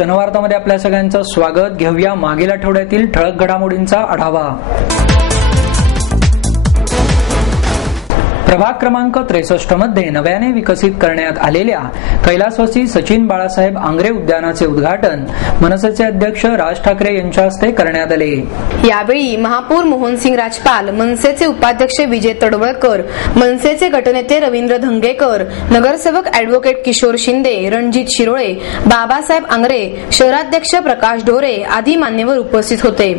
जनवार्तामध्ये आपल्या सगळ्यांचं स्वागत. घेऊया मागील आठवड्यातील ठळक घडामोडींचा आढावा. प्रभाग क्रमांक 63 मध्ये नव्याने विकसित करण्यात आलेल्या कैलासवासी सचिन बाळासाहेब आंग्रे उद्यानाचे उद्घाटन मनसेचे अध्यक्ष राज ठाकरे यांच्या हस्ते करण्यात आले. यावेळी महापौर मोहनसिंग राजपाल, मनसेचे उपाध्यक्ष विजय तडवळकर, मनसेचे गटनेते रवींद्र धंगेकर, नगरसेवक अॅडव्होकेट किशोर शिंदे, रणजित शिरोळे, बाबासाहेब आंग्रे, शहराध्यक्ष प्रकाश ढोरे आदी मान्यवर उपस्थित होते.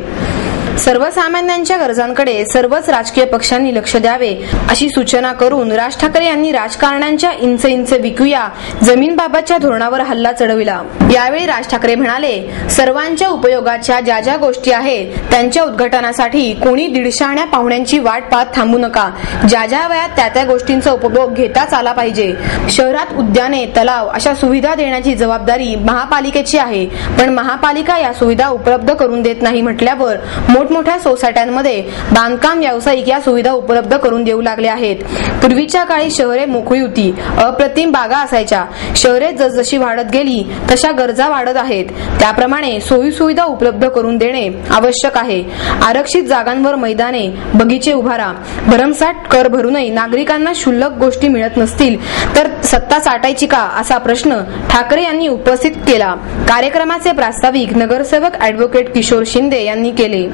सर्वसामान्यांच्या गरजांकडे सर्वच राजकीय पक्षांनी लक्ष द्यावे अशी सूचना करून राज ठाकरे यांनी राजकारण्यांच्या इंच इंच विकूया जमीनबाबतच्या धोरणावर हल्ला चढविला. यावेळी राज ठाकरे म्हणाले, सर्वांच्या उपयोगाच्या ज्या ज्या गोष्टी आहेत त्यांच्या उद्घाटनासाठी कोणी दीडशाण्या पाहुण्यांची वाट पाहत थांबू नका. ज्या ज्या वयात त्या त्या गोष्टींचा उपभोग घेताच आला पाहिजे. शहरात उद्याने, तलाव अशा सुविधा देण्याची जबाबदारी महापालिकेची आहे, पण महापालिका या सुविधा उपलब्ध करून देत नाही म्हटल्यावर मोठमोठ्या सोसायट्यांमध्ये बांधकाम व्यावसायिक या सुविधा उपलब्ध करून देऊ लागले आहेत. पूर्वीच्या काळी शहरे मोकळी होती, अप्रतिम बागा असायच्या. शहरे जसजशी वाढत गेली तशा गरजा वाढत आहेत. त्याप्रमाणे सोयी सुविधा उपलब्ध करून देणे आवश्यक आहे. आरक्षित जागांवर मैदाने, बगीचे उभारा. भरमसाठ कर भरूनही नागरिकांना क्षुल्लक गोष्टी मिळत नसतील तर सत्ता चाटायची का, असा प्रश्न ठाकरे यांनी उपस्थित केला. कार्यक्रमाचे प्रास्ताविक नगरसेवक अॅडव्होकेट किशोर शिंदे यांनी केले.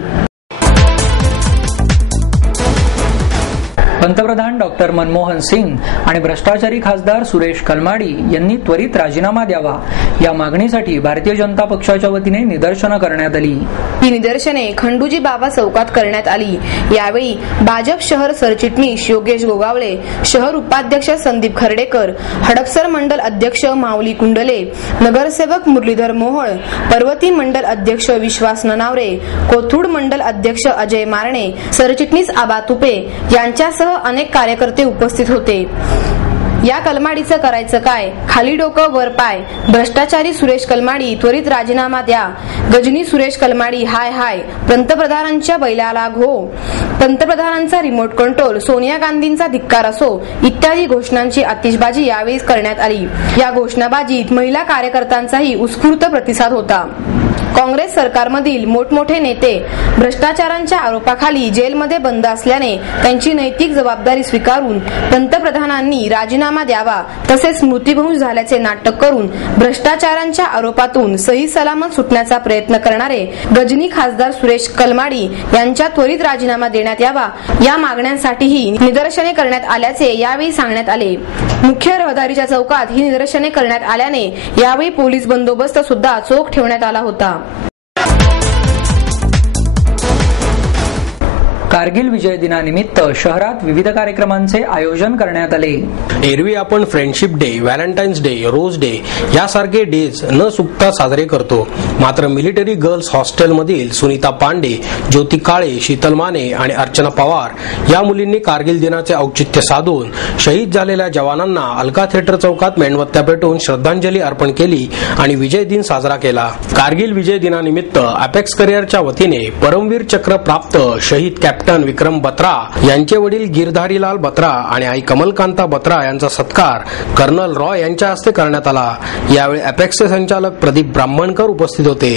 पंतप्रधान डॉक्टर मनमोहन सिंग आणि भ्रष्टाचारी खासदार सुरेश कलमाडी यांनी त्वरित राजीनामा द्यावा या मागणीसाठी भारतीय जनता पक्षाच्या वतीने निदर्शनं करण्यात आली. ही निदर्शने खंडूजी बाबा चौकात करण्यात आली. यावेळी भाजप शहर सरचिटणीस योगेश गोगावळे, शहर उपाध्यक्ष संदीप खर्डेकर, हडपसर मंडल अध्यक्ष माऊली कुंडले, नगरसेवक मुरलीधर मोहोळ, पर्वती मंडल अध्यक्ष विश्वास ननावरे, कोथरूड मंडल अध्यक्ष अजय मारणे, सरचिटणीस आबा तुपे यांच्यासह अनेक कार्यकर्ते उपस्थित होते. या कलमाडीचं करायचं काय, खाली डोकं वर पाय, भ्रष्टाचारी सुरेश कलमाडी त्वरित राजीनामा द्या, गजनी सुरेश कलमाडी हाय हाय, पंतप्रधानांच्या बैलाला घो, पंतप्रधानांचा रिमोट कंट्रोल, सोनिया गांधींचा धिक्कार असो इत्यादी घोषणांची आतिषबाजी यावेळी करण्यात आली. या घोषणाबाजीत महिला कार्यकर्त्यांचाही उत्स्फूर्त प्रतिसाद होता. काँग्रेस सरकारमधील मोठमोठे नेते भ्रष्टाचारांच्या आरोपाखाली जेलमध्ये बंद असल्याने त्यांची नैतिक जबाबदारी स्वीकारून पंतप्रधानांनी राजीनामा द्यावा, तसेच मृत्यूभंश झाल्याचे नाटक करून भ्रष्टाचारांच्या आरोपातून सही सलामत सुटण्याचा प्रयत्न करणारे गजनी खासदार सुरेश कलमाडी यांच्या त्वरित राजीनामा देण्यात यावा या मागण्यांसाठीही निदर्शने करण्यात आल्याचे यावेळी सांगण्यात आले. मुख्य रहदारीच्या चौकात ही निदर्शने करण्यात आल्याने यावेळी पोलीस बंदोबस्त सुद्धा चोख ठेवण्यात आला होता. कारगिल विजय दिनानिमित्त शहरात विविध कार्यक्रमांचे आयोजन करण्यात आले. एरवी आपण friendship day, valentine's day, rose day यासारखे डेज न चुकता साजरे करतो. मात्र मिलिटरी गर्ल्स हॉस्टेलमधील सुनीता पांडे, ज्योती काळे, शीतल माने आणि अर्चना पवार या मुलींनी कारगिल दिनाचे औचित्य साधून शहीद झालेल्या जवानांना अलका थिएटर चौकात मेणबत्त्या पेटवून श्रद्धांजली अर्पण केली आणि विजय दिन साजरा केला. कारगिल विजय दिनानिमित्त अपेक्स करिअरच्या वतीने परमवीर चक्र प्राप्त शहीद कॅप्टन विक्रम बत्रा यांचे वडील गिरधारीलाल बत्रा आणि आई कमलकांता बत्रा यांचा सत्कार कर्नल रॉय यांच्या हस्ते करण्यात आला. यावेळी अपेक्सचे संचालक प्रदीप ब्राह्मणकर उपस्थित होते.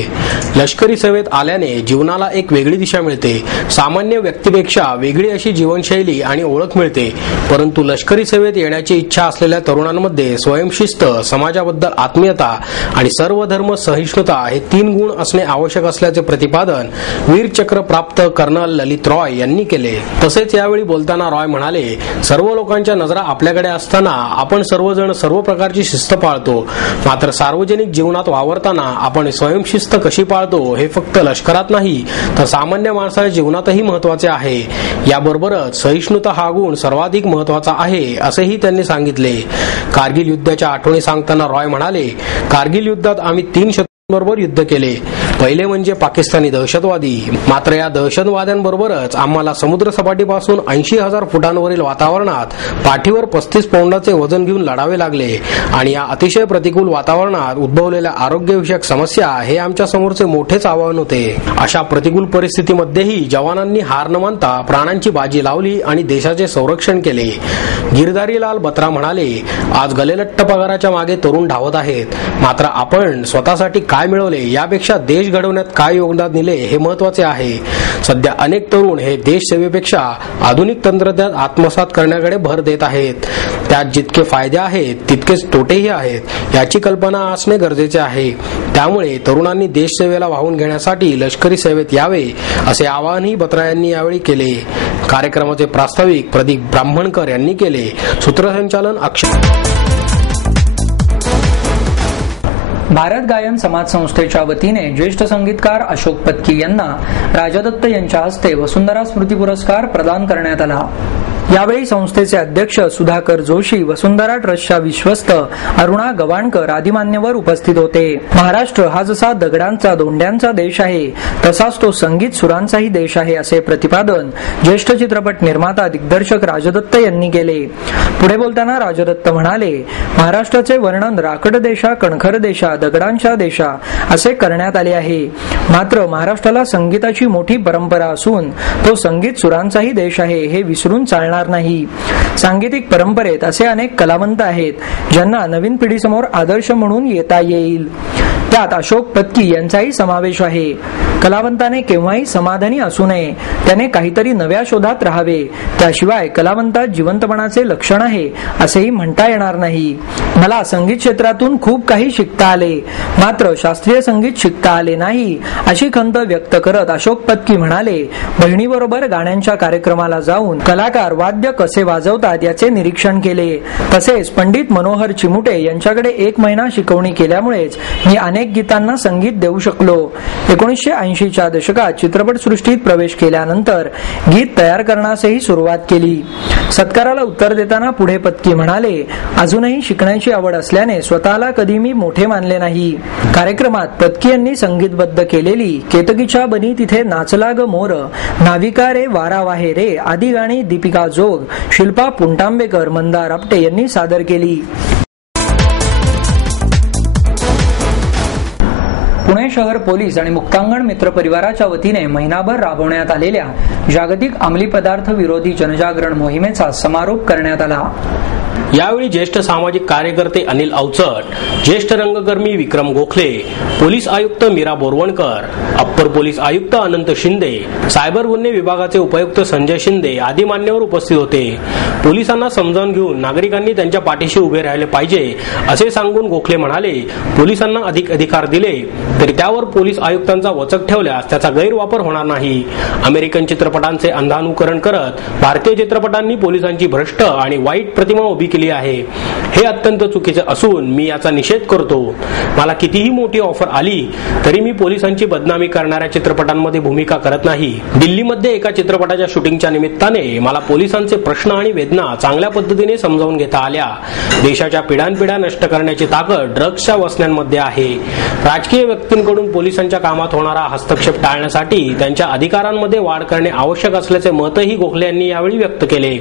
लष्करी सेवेत आल्याने जीवनाला एक वेगळी दिशा मिळते. सामान्य व्यक्तीपेक्षा वेगळी अशी जीवनशैली आणि ओळख मिळते. परंतु लष्करी सेवेत येण्याची इच्छा असलेल्या तरुणांमध्ये स्वयंशिस्त, समाजाबद्दल आत्मीयता आणि सर्व धर्म सहिष्णुता हे 3 गुण असणे आवश्यक असल्याचे प्रतिपादन वीरचक्र प्राप्त कर्नल ललित रॉय यांनी केले. तसेच यावेळी बोलताना रॉय म्हणाले, सर्व लोकांच्या नजरा आपल्याकडे असताना आपण सर्वजण सर्व प्रकारची शिस्त पाळतो. मात्र सार्वजनिक जीवनात वावरताना आपण स्वयंशिस्त कशी पाळतो हे फक्त लष्करात नाही तर सामान्य माणसाच्या जीवनातही महत्वाचे आहे. याबरोबरच सहिष्णुता हा गुण सर्वाधिक महत्वाचा आहे असेही त्यांनी सांगितले. कारगिल युद्धाच्या आठवणी सांगताना रॉय म्हणाले, कारगिल युद्धात आम्ही 3 बरोबर युद्ध केले. पहिले म्हणजे पाकिस्तानी दहशतवादी. मात्र या दहशतवाद्यांबरोबरच आम्हाला समुद्र सपाटीपासून 80,000 फुटांवरील वातावरणात पाठीवर 35 पौंडाचे वजन घेऊन लढावे लागले आणि या अतिशय प्रतिकूल वातावरणात उद्भवलेल्या आरोग्यविषयक समस्या हे आमच्या समोरचे मोठेच आव्हान होते. अशा प्रतिकूल परिस्थितीमध्येही जवानांनी हार न मानता प्राणांची बाजी लावली आणि देशाचे संरक्षण केले. गिरधारी लाल बत्रा म्हणाले, आज गलेलट्ट पगाराच्या मागे तरुण धावत आहेत, मात्र आपण स्वतःसाठी काय मिळवले यापेक्षा देश घडवण्यात काय योगदान दिले हे महत्वाचे आहे. सध्या अनेक तरुण हे देश सेवेपेक्षा आधुनिक तंत्रज्ञान आत्मसात करण्याकडे भर देत आहेत. त्यात जितके फायदे आहेत तितकेच तोटेही आहेत याची कल्पना असणे गरजेचे आहे. त्यामुळे तरुणांनी देश सेवेला वाहून घेण्यासाठी लष्करी सेवेत यावे असे आवाहनही बत्रा यांनी यावेळी केले. कार्यक्रमाचे प्रास्ताविक प्रदीप ब्राह्मणकर यांनी केले. सूत्रसंचालन अक्षय. भारत गायन समाज संस्थेच्या वतीने ज्येष्ठ संगीतकार अशोक पत्की यांना राजदत्त यांच्या हस्ते वसुंधरा स्मृती पुरस्कार प्रदान करण्यात आला. यावेळी संस्थेचे अध्यक्ष सुधाकर जोशी, वसुंधरा ट्रस्टच्या विश्वस्त अरुणा गवाणकर आदी मान्यवर उपस्थित होते. महाराष्ट्र हा जसा दगडांचा धोंड्यांचा देश आहे तसाच तो संगीत सुरांचाही देश आहे असे प्रतिपादन ज्येष्ठ चित्रपट निर्माता दिग्दर्शक राजदत्त यांनी केले. पुढे बोलताना राजदत्त म्हणाले, महाराष्ट्राचे वर्णन राकड देशा, कणखर देशा, दगडांच्या देशा असे करण्यात आले आहे. मात्र महाराष्ट्राला संगीताची मोठी परंपरा असून तो संगीत सुरांचाही देश आहे हे विसरून चालणार नाही. सांगीतिक परंपरेत असे अनेक कलावंत आहेत ज्यांना नवीन पिढीसमोर आदर्श म्हणून येता येईल. त्यात अशोक पत्की यांचाही समावेश आहे. कलावंताने केव्हाही समाधानी असू नये, त्याने काहीतरी नव्या शोधात राहावे. त्याशिवाय कलावंतात जिवंतपणाचे लक्षण आहे असेही म्हणता येणार नाही. मला संगीत क्षेत्रातून खूप काही शिकता आले, मात्र शास्त्रीय संगीत शिकता आले नाही अशी खंत व्यक्त करत अशोक पत्की म्हणाले, बहिणीबरोबर गाण्यांच्या कार्यक्रमाला जाऊन कलाकार वाद्य कसे वाजवतात याचे निरीक्षण केले. तसेच पंडित मनोहर चिमुटे यांच्याकडे 1 महिना शिकवणी केल्यामुळेच मी अनेक गीतांना संगीत देऊ शकलो. 1980च्या दशकात चित्रपटसृष्टीत प्रवेश केल्यानंतर गीत तयार करण्यासही सुरुवात केली. सत्काराला उत्तर देताना पुढे पत्की म्हणाले, अजूनही शिकण्याची आवड असल्याने स्वतःला कधी मी मोठे मानले नाही. कार्यक्रमात पत्की यांनी संगीतबद्ध केलेली केतकीच्या बनी तिथे नाचला ग मोर, नाविका रे वारा वाहे रे आदी गाणी दीपिका जोग, शिल्पा पुंटांबेकर, मंदार आपटे यांनी सादर केली. पुणे शहर पोलीस आणि मुक्तांगण मित्र परिवाराच्या वतीने महिनाभर राबवण्यात आलेल्या जागतिक अंमली पदार्थ विरोधी जनजागरण मोहिमेचा समारोप करण्यात आला. यावेळी ज्येष्ठ सामाजिक कार्यकर्ते अनिल अवचट, ज्येष्ठ रंगकर्मी विक्रम गोखले, पोलीस आयुक्त मीरा बोरवणकर, अप्पर पोलीस आयुक्त अनंत शिंदे, सायबर गुन्हे विभागाचे उपायुक्त संजय शिंदे आदी मान्यवर उपस्थित होते. पोलिसांना समजावून घेऊन नागरिकांनी त्यांच्या पाठीशी उभे राहिले पाहिजे असे सांगून गोखले म्हणाले, पोलिसांना अधिक अधिकार दिले तरी त्यावर पोलीस आयुक्तांचा वचक ठेवल्यास त्याचा गैरवापर होणार नाही. अमेरिकन चित्रपटांचे अंधानुकरण करत भारतीय चित्रपटांनी पोलिसांची भ्रष्ट आणि वाईट प्रतिमा उभी केली आहे. हे अत्यंत चुकीचे असून मी याचा निषेध करतो. मला कितीही मोठी ऑफर आली तरी मी पोलिसांची बदनामी करणाऱ्या चित्रपटांमध्ये भूमिका करत नाही. दिल्लीमध्ये एका चित्रपटाच्या शूटिंगच्या निमित्ताने मला पोलिसांचे प्रश्न आणि वेदना चांगल्या पद्धतीने समजावून घेता आल्या. देशाच्या पिढ्यानपिढ्या नष्ट करण्याची ताकद ड्रग्सच्या वसन्यांमध्ये आहे. राजकीय व्यक्तींकडून पोलिसांच्या कामात होणारा हस्तक्षेप टाळण्यासाठी त्यांच्या अधिकारांमध्ये वाढ करणे आवश्यक असल्याचे मतही गोखले यांनी यावेळी व्यक्त केले.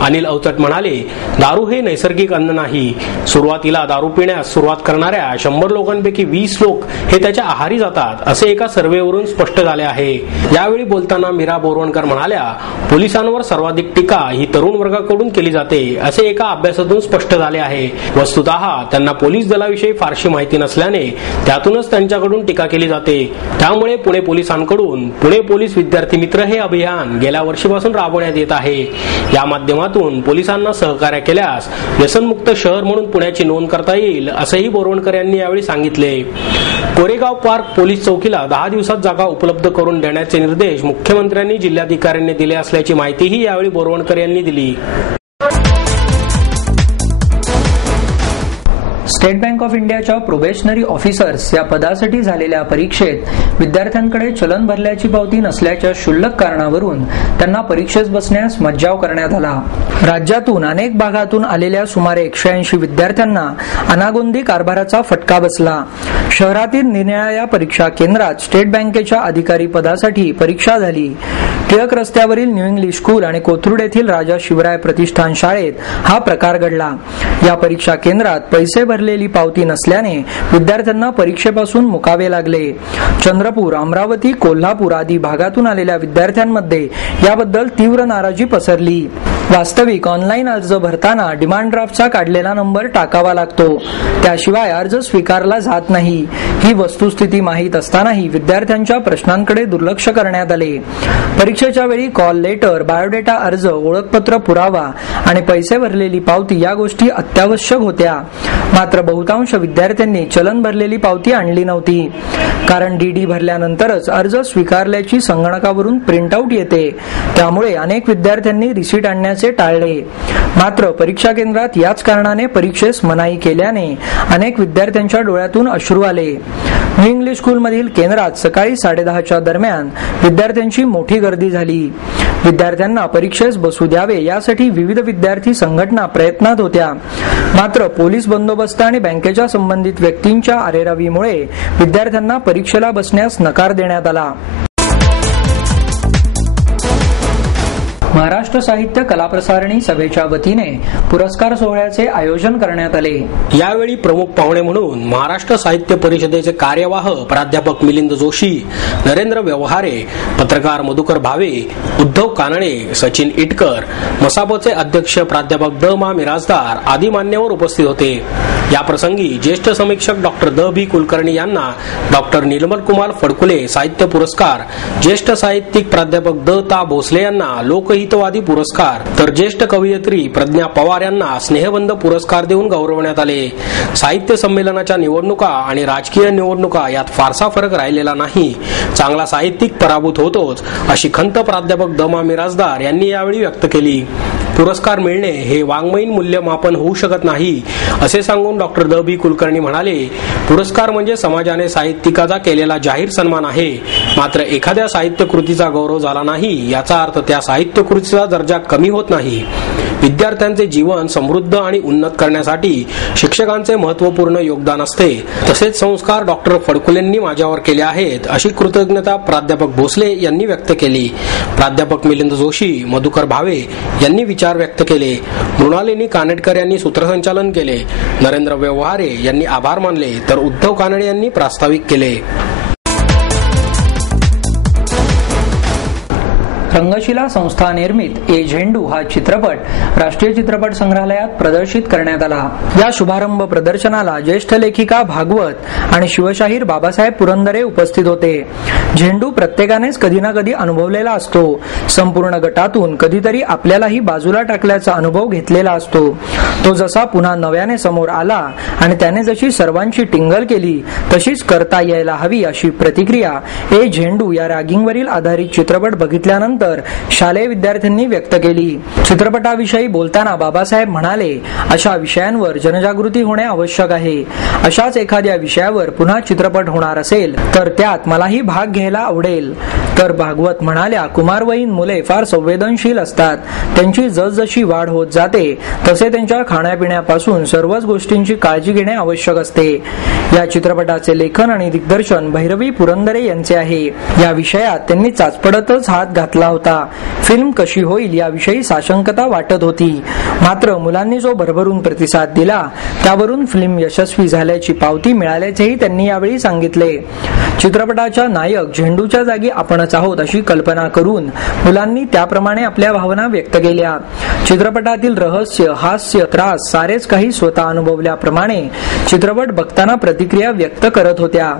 अनिल अवचट म्हणाले, दारू हे नैसर्गिक अन्न नाही. सुरुवातीला दारू पिण्यास सुरुवात करणाऱ्या 100 लोकांपैकी 20 लोक हे त्याच्या आहारी जातात असे एका सर्व्हेवरून स्पष्ट झाले आहे. यावेळी बोलताना मीरा बोरवणकर म्हणाल्या, पोलिसांवर सर्वाधिक टीका ही तरुण वर्गाकडून केली जाते असे एका अभ्यासातून स्पष्ट झाले आहे. वस्तुतः त्यांना पोलीस दलाविषयी फारशी माहिती नसल्याने त्यातूनच त्यांच्याकडून टीका केली जाते. त्यामुळे पुणे पोलिसांकडून पुणे पोलीस विद्यार्थी मित्र हे अभियान गेल्या वर्षीपासून राबवण्यात येत आहे. या माध्यमातून पोलिसांना सहकार्य केल्यास व्यसनमुक्त शहर म्हणून पुण्याची नोंद करता येईल असेही बोरवणकर यांनी यावेळी सांगितले. कोरेगाव पार्क पोलीस चौकीला 10 दिवसात जागा उपलब्ध करून देण्याचे निर्देश मुख्यमंत्र्यांनी जिल्हाधिकाऱ्यांनी दिले असल्याची माहितीही यावेळी बोरवणकर यांनी दिली. स्टेट बँक ऑफ इंडियाच्या प्रोबेशनरी ऑफिसर्स या पदासाठी झालेल्या परीक्षेत विद्यार्थ्यांकडे चलन भरल्याची पावती नसल्याच्या क्षुल्लक कारणावरून त्यांना परीक्षेस बसण्यास मज्जाव करण्यात आला. राज्यातून अनेक भागातून आलेल्या सुमारे 180 विद्यार्थ्यांना अनागोंदी कारभाराचा फटका बसला. शहरातील निरनिराळ्या परीक्षा केंद्रात स्टेट बँकेच्या अधिकारी पदासाठी परीक्षा झाली. टिळक रस्त्यावरील न्यू इंग्लिश स्कूल आणि कोथरूड येथील राजा शिवराय प्रतिष्ठान शाळेत हा प्रकार घडला. या परीक्षा केंद्रात पैसे भरलेली पावती नसल्याने विद्यार्थ्यांना परीक्षेपासून मुकावे लागले. चंद्रपूर, अमरावती, कोल्हापूर आदी भागातून आलेल्या विद्यार्थ्यांमध्ये याबद्दल तीव्र नाराजी पसरली. वास्तविक ऑनलाईन अर्ज भरताना डिमांड ड्राफ्टचा काढलेला नंबर टाकावा लागतो, त्याशिवाय अर्ज स्वीकारला जात नाही. ही वस्तुस्थिती माहीत असतानाही विद्यार्थ्यांच्या प्रश्नांकडे दुर्लक्ष करण्यात आले. परीक्षेच्या वेळी कॉल लेटर, बायोडेटा अर्ज, ओळखपत्र पुरावा आणि पैसे भरलेली पावती या गोष्टी अत्यावश्यक होत्या. मात्र बहुतांश विद्यार्थ्यांनी चलन भरलेली पावती आणली नव्हती. कारण डीडी भरल्यानंतरच अर्ज स्वीकारल्याची संगणकावरून प्रिंटआउट येते. त्यामुळे अनेक विद्यार्थ्यांनी रिसीट आणण्याचे टाळले. मात्र परीक्षा केंद्रात याच कारणाने परीक्षेस मनाई केल्याने अनेक विद्यार्थ्यांच्या डोळ्यातून अश्रू आले. न्यू इंग्लिश स्कूलमधील केंद्रात सकाळी 10:30च्या दरम्यान विद्यार्थ्यांची मोठी गर्दी झाली. विद्यार्थ्यांना परीक्षेस बसू द्यावे यासाठी विविध विद्यार्थी संघटना प्रयत्नात होत्या. मात्र पोलीस बंदोबस्त आणि बँकेच्या संबंधित व्यक्तींच्या आरेरावीमुळे विद्यार्थ्यांना परीक्षेला बसण्यास नकार देण्यात आला. महाराष्ट्र साहित्य कलाप्रसारणी सभेच्या वतीने पुरस्कार सोहळ्याचे आयोजन करण्यात आले. यावेळी प्रमुख पाहुणे म्हणून महाराष्ट्र साहित्य परिषदेचे कार्यवाह प्राध्यापक मिलिंद जोशी, नरेंद्र व्यवहारे, पत्रकार मधुकर भावे, उद्धव कानडे, सचिन इटकर, मसापचे अध्यक्ष प्राध्यापक द मा मिराजदार आदी मान्यवर उपस्थित होते. या प्रसंगी ज्येष्ठ समीक्षक डॉक्टर द बी कुलकर्णी यांना डॉक्टर निर्मलकुमार फडकुले साहित्य पुरस्कार, ज्येष्ठ साहित्यिक प्राध्यापक द ता भोसले यांना लोकहितवादी पुरस्कार, तर ज्येष्ठ कवयित्री प्रज्ञा पवार यांना स्नेहबंध पुरस्कार देऊन गौरवण्यात आले. साहित्य संमेलनाच्या निवडणुका आणि राजकीय निवडणुका यात फारसा फरक राहिलेला नाही. चांगला साहित्यिक पराभूत होतोच अशी खंत प्राध्यापक द मा मिराजदार यांनी यावेळी व्यक्त केली. पुरस्कार मिळणे हे वाङ्मयीन मूल्यमापन होऊ शकत नाही असे सांगून डॉक्टर द बी कुलकर्णी म्हणाले, पुरस्कार म्हणजे समाजाने साहित्यिकाचा केलेला जाहीर सन्मान आहे. मात्र एखाद्या साहित्य कृतीचा गौरव झाला नाही याचा अर्थ त्या साहित्य कृतीचा दर्जा कमी होत नाही. विद्यार्थ्यांचे जीवन समृद्ध आणि उन्नत करण्यासाठी शिक्षकांचे महत्वपूर्ण योगदान असते. तसेच संस्कार डॉक्टर फडकुलेंनी माझ्यावर केले आहेत अशी कृतज्ञता प्राध्यापक भोसले यांनी व्यक्त केली. प्राध्यापक मिलिंद जोशी, मधुकर भावे यांनी विचार व्यक्त केले. मृणालिनी कानेटकर यांनी सूत्रसंचालन केले. नरेंद्र व्यवहारे यांनी आभार मानले तर उद्धव कानडे यांनी प्रास्ताविक केले. रंगशिला संस्था निर्मित ए झेंडू हा चित्रपट राष्ट्रीय चित्रपट संग्रहालयात प्रदर्शित करण्यात आला. या शुभारंभ प्रदर्शनाला ज्येष्ठ लेखिका भागवत आणि शिवशाहीर बाबासाहेब पुरंदरे उपस्थित होते. झेंडू प्रत्येकानेच कधी ना कधी अनुभवलेला असतो. संपूर्ण गटातून कधीतरी आपल्यालाही बाजूला टाकल्याचा अनुभव घेतलेला असतो. तो जसा पुन्हा नव्याने समोर आला आणि त्याने जशी सर्वांची टिंगल केली तशीच करता यायला हवी अशी प्रतिक्रिया ए झेंडू या रॅगिंगवरील आधारित चित्रपट बघितल्यानंतर शालेय विद्यार्थ्यांनी व्यक्त केली. चित्रपटाविषयी बोलताना बाबासाहेब म्हणाले, अशा विषयांवर जनजागृती होणे आवश्यक आहे. अशाच एखाद्या विषयावर पुन्हा चित्रपट होणार असेल तर त्यात मलाही भाग घ्यायला आवडेल. तर भागवत म्हणाल्या, कुमारवयीन मुले फार संवेदनशील असतात. त्यांची जसजशी वाढ होत जाते तसे त्यांच्या खाण्यापिण्यापासून सर्वच गोष्टींची काळजी घेणे आवश्यक असते. या चित्रपटाचे लेखन आणि दिग्दर्शन भैरवी पुरंदरे यांचे आहे. या विषयात त्यांनी चाचपडतच हात घातला होता. फिल्म कशी होईल याविषयी साशंकता वाटत होती. मात्र मुलांनी जो भरभरून प्रतिसाद दिला त्यावरून फिल्म यशस्वी झाल्याची पावती मिळाल्याचेही त्यांनी यावेळी सांगितले. चित्रपटाच्या नायक झेंडूच्या जागी आपणच आहोत अशी कल्पना करून मुलांनी त्याप्रमाणे आपल्या भावना व्यक्त केल्या. चित्रपटातील रहस्य, हास्य, त्रास सारेच काही स्वतः अनुभवल्याप्रमाणे चित्रपट बघताना प्रतिक्रिया व्यक्त करत होत्या.